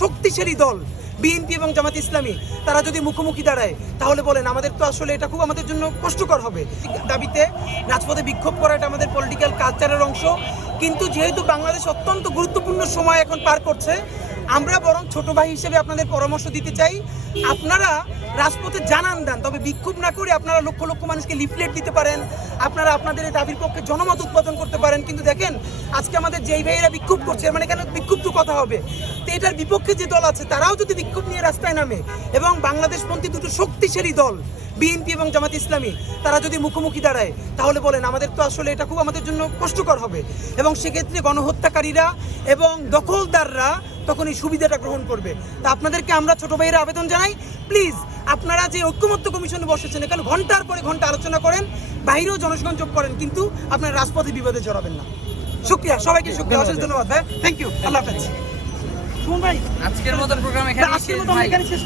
শক্তিশালী দল, বিএনপি এবং জামাত ইসলামী, তারা যদি মুখোমুখি দাঁড়ায়, তাহলে বলেন আমাদের তো আসলে এটা খুব আমাদের জন্য কষ্টকর হবে। দাবিতে রাজপথে বিক্ষোভ করা এটা আমাদের পলিটিক্যাল কালচারের অংশ। কিন্তু যেহেতু বাংলাদেশ অত্যন্ত গুরুত্বপূর্ণ সময় এখন পার করছে, আমরা বরং ছোট ভাই হিসেবে আপনাদের পরামর্শ দিতে চাই, আপনারা রাজপথে জানান দেন, তবে বিক্ষোভ না করে আপনারা লক্ষ লক্ষ মানুষকে লিফলেট দিতে পারেন, আপনারা আপনাদের এই দাবির পক্ষে জনমত উৎপাদন করতে পারেন। কিন্তু দেখেন, আজকে আমাদের যেই ভাইয়েরা বিক্ষোভ করছে মানে কেন বিক্ষুব্ধ কথা হবে? এটার বিপক্ষে যে দল আছে, তারাও যদি বিক্ষোভ নিয়ে রাস্তায় নামে এবং বাংলাদেশপন্থী দুটো শক্তিশালী দল, বিএনপি এবং জামাত ইসলামী, তারা যদি মুখোমুখি দাঁড়ায়, তাহলে বলেন আমাদের তো আসলে এটা খুব আমাদের জন্য কষ্টকর হবে। এবং সেক্ষেত্রে গণহত্যাকারীরা এবং দখলদাররা তখন এই সুবিধাটা গ্রহণ করবে। তা আপনাদেরকে আমরা ছোট ভাইয়েরা আবেদন জানাই, প্লিজ আপনারা যে ঐক্যমত্য কমিশনে বসেছেন, এখানে ঘণ্টার পরে ঘণ্টা আলোচনা করেন, বাইরেও জনসংযোগ করেন, কিন্তু আপনারা রাজপথে বিবাদে জড়াবেন না। শুক্রিয়া, সবাইকে শুক্রিয়া, অশেষ ধন্যবাদ, ভাই। থ্যাংক ইউ আল্লাহ হাফেজ। আজকের মতন প্রোগ্রাম এখানে শেষ।